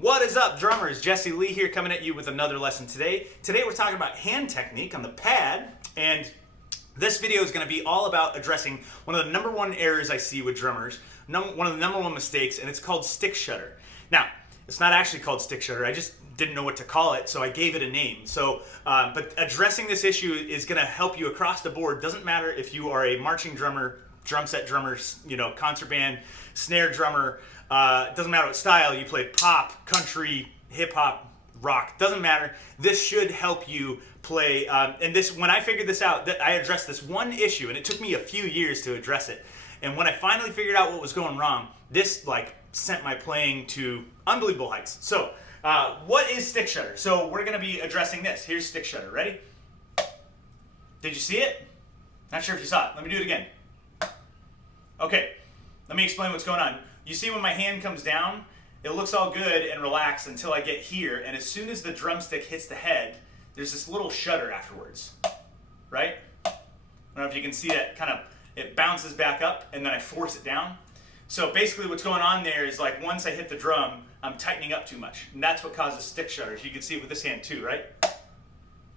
What is up, drummers? Jesse Lee here, coming at you with another lesson today. Today we're talking about hand technique on the pad, and this video is going to be all about addressing one of the number one errors I see with drummers, one of the number one mistakes, and it's called stick shudder. Now, it's not actually called stick shudder. I just didn't know what to call it, so I gave it a name. But addressing this issue is going to help you across the board. Doesn't matter if you are a marching drummer, drum set drummer, concert band, snare drummer. Doesn't matter what style you play, pop, country, hip hop, rock. Doesn't matter. This should help you play. When I figured this out, I addressed this one issue, and it took me a few years to address it. And when I finally figured out what was going wrong, this sent my playing to unbelievable heights. So, what is stick shudder? So we're going to be addressing this. Here's stick shudder. Ready? Did you see it? Not sure if you saw it. Let me do it again. Okay, let me explain what's going on. You see when my hand comes down, it looks all good and relaxed until I get here, and as soon as the drumstick hits the head, there's this little shudder afterwards, right? I don't know if you can see that it bounces back up and then I force it down. So basically what's going on there is once I hit the drum, I'm tightening up too much, and that's what causes stick shudders. You can see it with this hand too, right?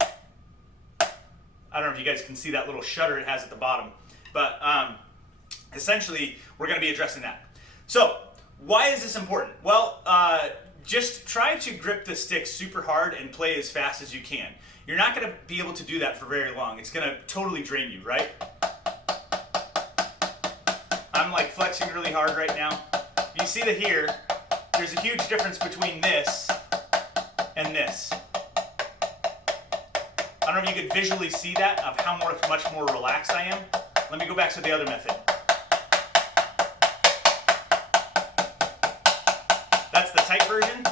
I don't know if you guys can see that little shudder it has at the bottom, but essentially we're going to be addressing that. So, why is this important? Well, just try to grip the stick super hard and play as fast as you can. You're not going to be able to do that for very long. It's going to totally drain you, right? I'm flexing really hard right now. You see that here, there's a huge difference between this and this. I don't know if you could visually see that, of how much more relaxed I am. Let me go back to the other method. That's the tight version.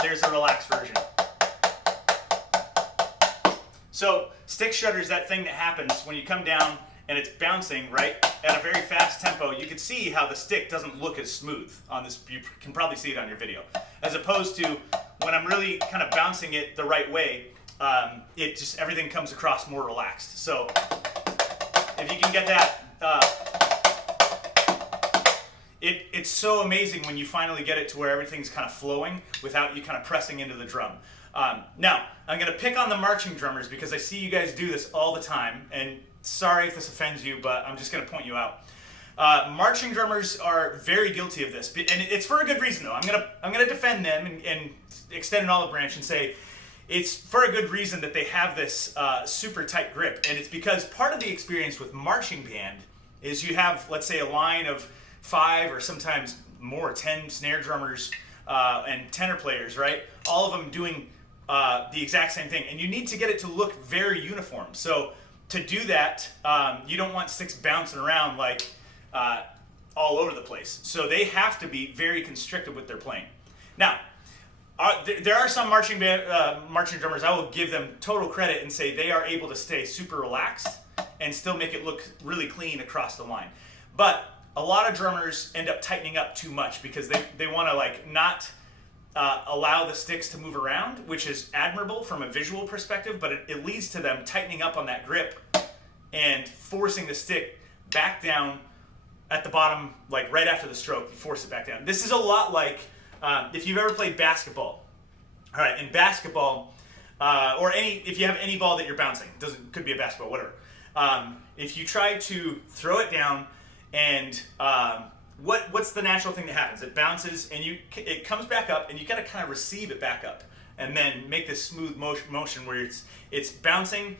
There's the relaxed version. So stick shudder is that thing that happens when you come down and it's bouncing, right, at a very fast tempo. You can see how the stick doesn't look as smooth on this. You can probably see it on your video. As opposed to when I'm really kind of bouncing it the right way, everything comes across more relaxed. So if you can get that, it's so amazing when you finally get it to where everything's kind of flowing without you kind of pressing into the drum. Now, I'm going to pick on the marching drummers because I see you guys do this all the time, and sorry if this offends you, but I'm just going to point you out. Marching drummers are very guilty of this, and it's for a good reason though. I'm going to defend them and extend an olive branch and say it's for a good reason that they have this super tight grip, and it's because part of the experience with marching band is you have, let's say, a line of 5 or sometimes more, 10 snare drummers and tenor players, right? All of them doing the exact same thing, and you need to get it to look very uniform. So to do that, you don't want sticks bouncing around all over the place. So they have to be very constricted with their playing. Now, there are some marching drummers, I will give them total credit and say they are able to stay super relaxed and still make it look really clean across the line. But a lot of drummers end up tightening up too much because they want to not allow the sticks to move around, which is admirable from a visual perspective, but it leads to them tightening up on that grip and forcing the stick back down at the bottom, right after the stroke, you force it back down. This is a lot like if you've ever played basketball. All right, in basketball, if you have any ball that you're bouncing, could be a basketball, whatever. If you try to throw it down, and what's the natural thing that happens? It bounces and it comes back up, and you got to kind of receive it back up, and then make this smooth motion where it's bouncing.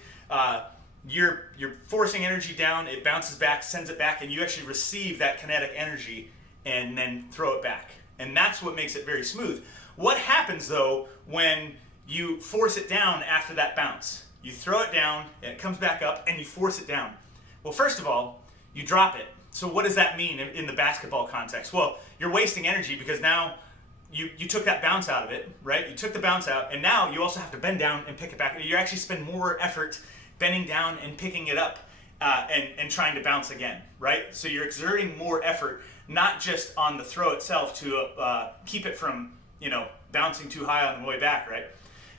You're forcing energy down. It bounces back, sends it back, and you actually receive that kinetic energy and then throw it back. And that's what makes it very smooth. What happens though when you force it down after that bounce? You throw it down and it comes back up, and you force it down. Well, first of all, you drop it. So what does that mean in the basketball context? Well, you're wasting energy because now you took that bounce out of it, right? You took the bounce out, and now you also have to bend down and pick it back. You actually spend more effort bending down and picking it up and trying to bounce again, right? So you're exerting more effort, not just on the throw itself to keep it from bouncing too high on the way back, right?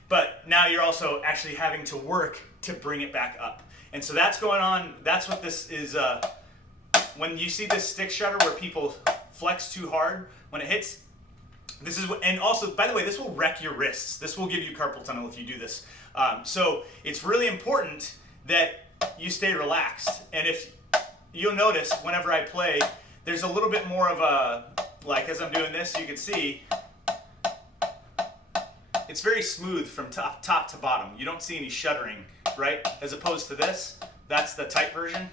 But now you're also actually having to work to bring it back up. And so that's going on. That's what this is. When you see this stick shudder where people flex too hard, when it hits, This is what, and also, by the way, this will wreck your wrists. This will give you carpal tunnel if you do this. So it's really important that you stay relaxed. And if you'll notice, whenever I play, there's a little bit more of a, like as I'm doing this, you can see, it's very smooth from top to bottom. You don't see any shuddering, right? As opposed to this, that's the tight version.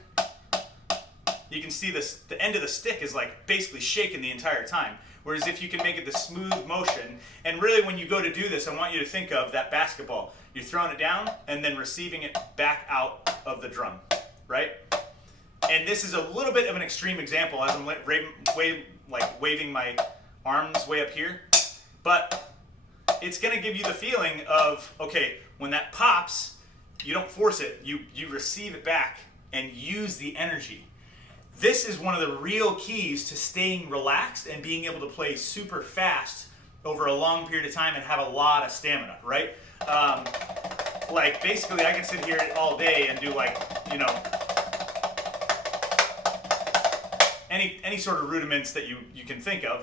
You can see this, the end of the stick is like basically shaking the entire time. Whereas if you can make it the smooth motion, and really when you go to do this, I want you to think of that basketball. You're throwing it down and then receiving it back out of the drum, right? And this is a little bit of an extreme example as I'm waving my arms way up here. But it's gonna give you the feeling of, okay, when that pops, you don't force it, you receive it back and use the energy. This is one of the real keys to staying relaxed and being able to play super fast over a long period of time and have a lot of stamina, right? Like basically I can sit here all day and do like, you know, any sort of rudiments that you can think of.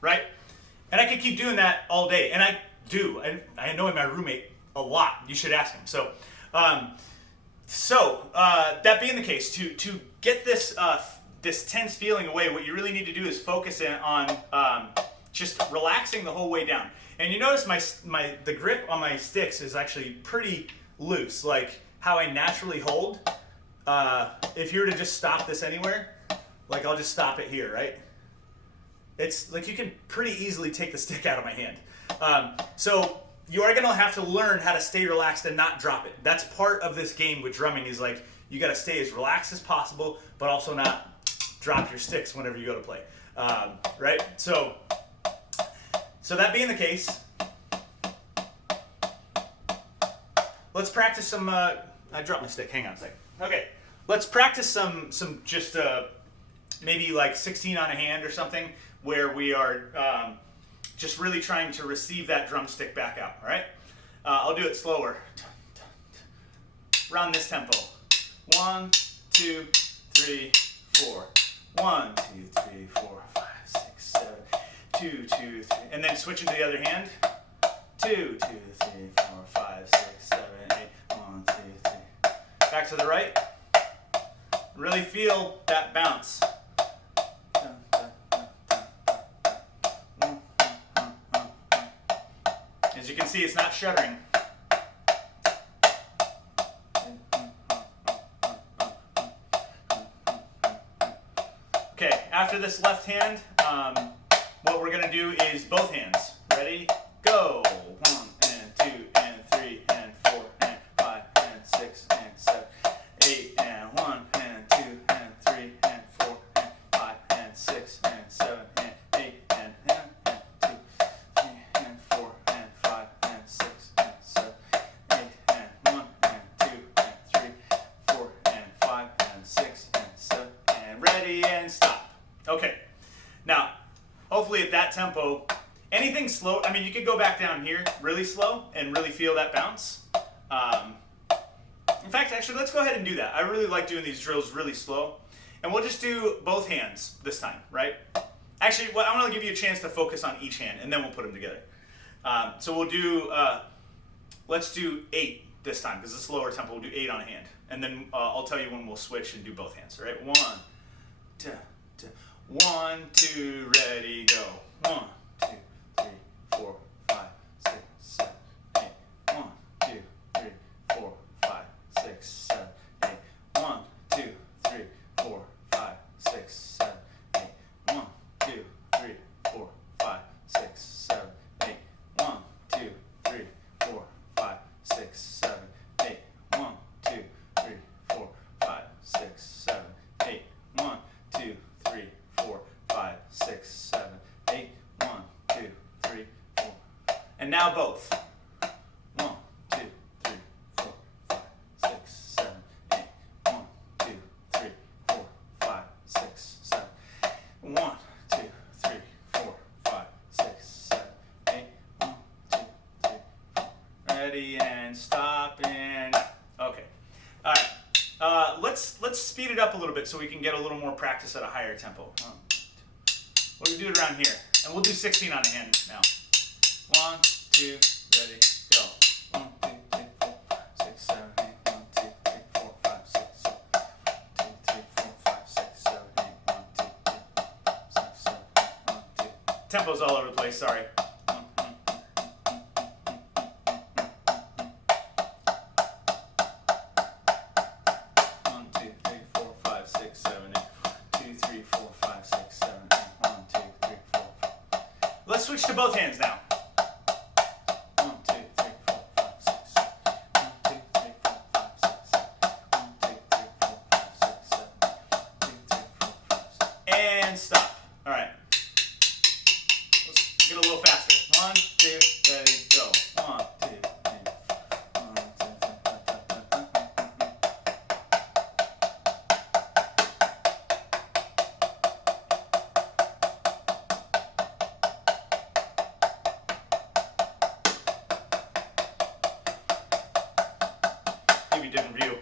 Right? And I could keep doing that all day, and I do. I annoy my roommate a lot. You should ask him. So that being the case, to get this this tense feeling away, what you really need to do is focus in on just relaxing the whole way down. And you notice the grip on my sticks is actually pretty loose, like how I naturally hold. If you were to just stop this anywhere, like I'll just stop it here, right? It's like you can pretty easily take the stick out of my hand. So you are gonna have to learn how to stay relaxed and not drop it. That's part of this game with drumming, is like you gotta stay as relaxed as possible, but also not drop your sticks whenever you go to play, right? So that being the case, let's practice some, I dropped my stick, hang on a second. Okay, let's practice some just maybe like 16 on a hand or something, where we are just really trying to receive that drumstick back out, all right? I'll do it slower. Around this tempo. 1, 2, 3, 4. 1, 2, 3, 4, 5, 6, 7. 2, 2, 3. And then switching to the other hand. 2, 2, 3, 4, 5, 6, 7, 8. 1, 2, 3. Back to the right. Really feel that bounce. As you can see, it's not shuddering. Okay, after this left hand, what we're going to do is both hands. Ready? Go! 1 and 2 and 3 and 4 and 5 and 6 and 7, 8 and 1 and 2 and 3 and 4 and 5 and 6 and 7 and 8 and 2 and 4 and 5 and 6 and 7, 8 and 1 and 2 and 3, 4 and 5 and 6 and 7, and ready and stop. Okay, now hopefully at that tempo, anything slow, I mean you could go back down here really slow and really feel that bounce. In fact, actually let's go ahead and do that. I really like doing these drills really slow, and we'll just do both hands this time, right? Actually, well, I'm going to give you a chance to focus on each hand, and then we'll put them together. So we'll do, let's do 8 this time, because it's a slower tempo. We'll do 8 on a hand, and then I'll tell you when we'll switch and do both hands. All right, 1, 2, 1, 2, ready, go. 1, 2, 3, 4, 5, 6, 7, 8. 1, 2, 3, 4, 5, 6, 7, 8. 1, 2, 3, 4, 5, 6, 7, 8. 1, 2, 3, 4, 5, 6, 7, 8. 1, 2, 3, 4, 5, 6, 7, 8. 1, 2, 3, 4, 5, 6, 7, 8. 1, 2, 3, 4, 5, 6, 7, 8. 1, 2, 3, 4. And now both. 1, 2, 3, 4, 5, 6, 7, 8. 1, 2, 3, 4, 5, 6, 7. 1, 2, 3, let's speed it up a little bit so we can get a little more practice at a higher tempo. We'll do it around here, and we'll do 16 on the hand now. 1, 2, ready, go. 1, 2, 3, 4, 5, 6, 7, 8. 1, 2, 3, 4, 5, 6, 7. 1, 2, 3, 4, 5, 6, 7, 8. 1, 2, 3, 4, 5, 6, 7, 8. 1, 2. Tempo's all over the place. Sorry. 2, 3, 4, 5, 6, 7, 8. 1, 2, 3, 4. Let's switch to both hands now. 1, 2, 3, 4, 5, 6, 7. 1, 2, 3, 4, 5, 6, 7. 1, 2, 3, 4, 5, 6, 7. 1, 2, 3, 4, 5, 6. And stop. All right. Let's get a little faster. 1, 2, ready, go. 1, 2, 3. 1, 2, 3. Give you a different view.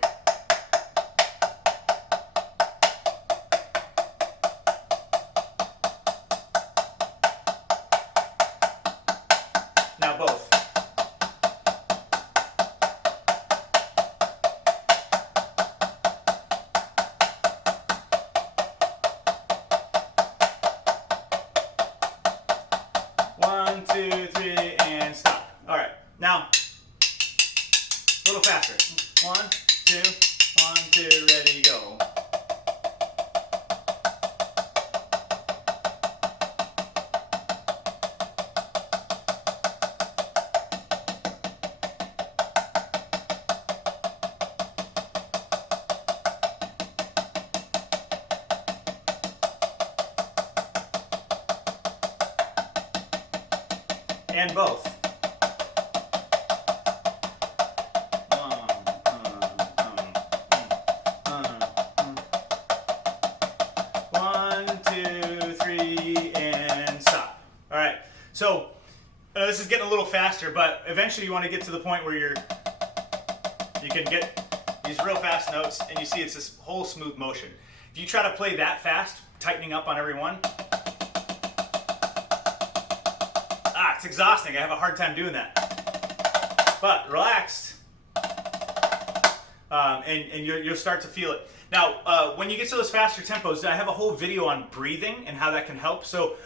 Now both. One, two, three, and stop. All right. Now, a little faster. 1, 2, 1, 2, ready, go. And both. 1, 2, 3, and stop. All right. So this is getting a little faster, but eventually you want to get to the point where you can get these real fast notes, and you see it's this whole smooth motion. If you try to play that fast, tightening up on every one, it's exhausting. I have a hard time doing that. But relaxed, and you'll start to feel it. Now, when you get to those faster tempos, I have a whole video on breathing and how that can help. So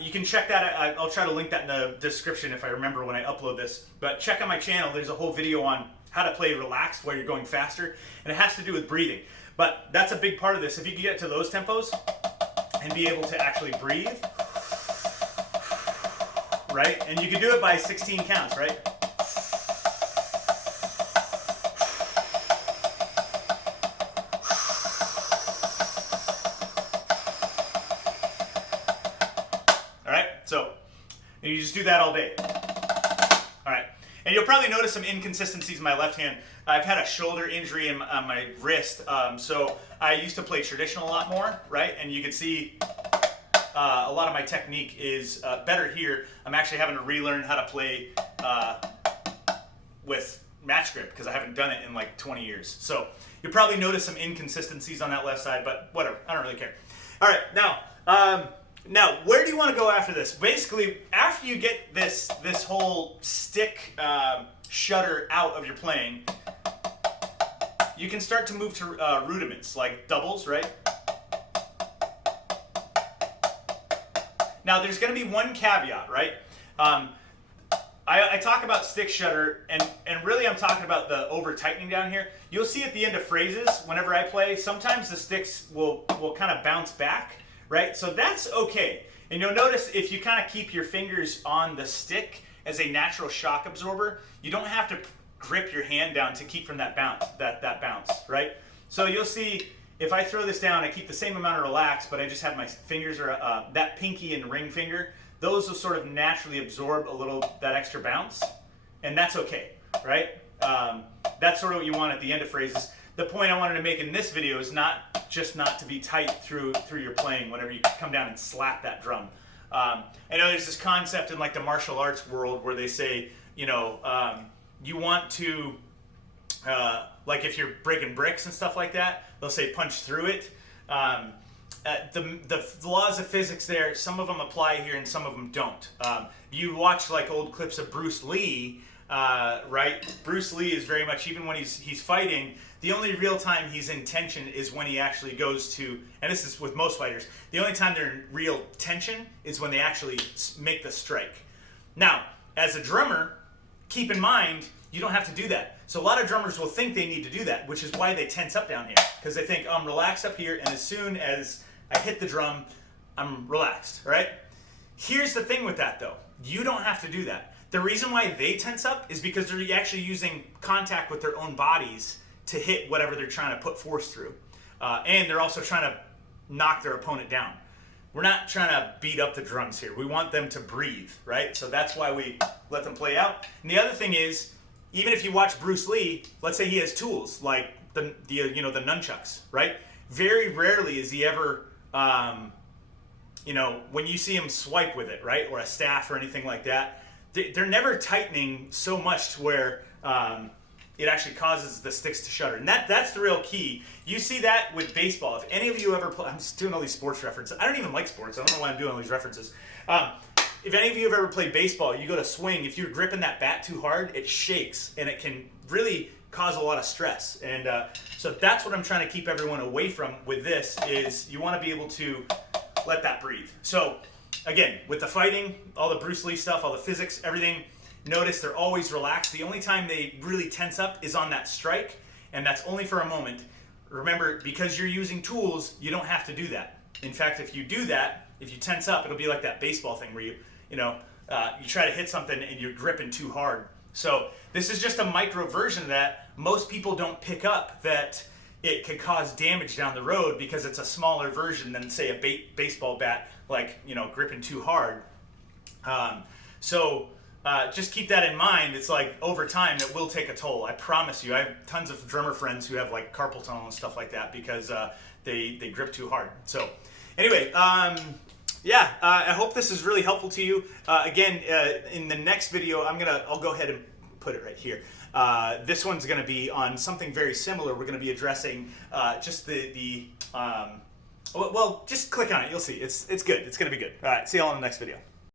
you can check that. I'll try to link that in the description if I remember when I upload this. But check out my channel. There's a whole video on how to play relaxed while you're going faster, and it has to do with breathing. But that's a big part of this. If you can get to those tempos and be able to actually breathe, right? And you can do it by 16 counts, right? All right, so and you just do that all day. All right, and you'll probably notice some inconsistencies in my left hand. I've had a shoulder injury on my wrist, so I used to play traditional a lot more, right? And you can see a lot of my technique is better here. I'm actually having to relearn how to play with match grip because I haven't done it in like 20 years. So you'll probably notice some inconsistencies on that left side, but whatever, I don't really care. All right, now where do you want to go after this? Basically, after you get this whole stick shutter out of your playing, you can start to move to rudiments like doubles, right? Now, there's going to be one caveat, right? I talk about stick shutter, and really I'm talking about the over-tightening down here. You'll see at the end of phrases, whenever I play, sometimes the sticks will kind of bounce back, right? So that's okay. And you'll notice if you kind of keep your fingers on the stick as a natural shock absorber, you don't have to grip your hand down to keep from that bounce, that bounce, right? So you'll see if I throw this down, I keep the same amount of relax, but I just have my fingers, or that pinky and ring finger, those will sort of naturally absorb a little that extra bounce, and that's okay, right? That's sort of what you want at the end of phrases. The point I wanted to make in this video is not to be tight through your playing whenever you come down and slap that drum. I know there's this concept in like the martial arts world where they say, you know, you want to like if you're breaking bricks and stuff like that, they'll say punch through it. The laws of physics there, some of them apply here and some of them don't. You watch like old clips of Bruce Lee, right? Bruce Lee is very much, even when he's fighting, the only real time he's in tension is when he actually goes to, and this is with most fighters, the only time they're in real tension is when they actually make the strike. Now, as a drummer, keep in mind, you don't have to do that. So a lot of drummers will think they need to do that, which is why they tense up down here. Because they think, I'm relaxed up here, and as soon as I hit the drum, I'm relaxed, right? Here's the thing with that, though. You don't have to do that. The reason why they tense up is because they're actually using contact with their own bodies to hit whatever they're trying to put force through. And they're also trying to knock their opponent down. We're not trying to beat up the drums here. We want them to breathe, right? So that's why we let them play out. And the other thing is, even if you watch Bruce Lee, let's say he has tools like the nunchucks, right? Very rarely is he ever, when you see him swipe with it, right, or a staff or anything like that, they're never tightening so much to where it actually causes the sticks to shudder. And that's the real key. You see that with baseball. If any of you ever play, I'm just doing all these sports references. I don't even like sports. I don't know why I'm doing all these references. If any of you have ever played baseball, you go to swing, if you're gripping that bat too hard, it shakes, and it can really cause a lot of stress. And so that's what I'm trying to keep everyone away from with this, is you want to be able to let that breathe. So again, with the fighting, all the Bruce Lee stuff, all the physics, everything, notice they're always relaxed. The only time they really tense up is on that strike, and that's only for a moment. Remember, because you're using tools, you don't have to do that. In fact, if you do that, if you tense up, it'll be like that baseball thing where you try to hit something and you're gripping too hard. So this is just a micro version of that. Most people don't pick up that it could cause damage down the road because it's a smaller version than, say, a baseball bat, like, gripping too hard. Just keep that in mind. It's like over time it will take a toll. I promise you. I have tons of drummer friends who have like carpal tunnel and stuff like that because they grip too hard. So anyway, I hope this is really helpful to you. Again, in the next video, I'll go ahead and put it right here. This one's going to be on something very similar. We're going to be addressing just just click on it. You'll see. It's good. It's going to be good. All right. See you all in the next video.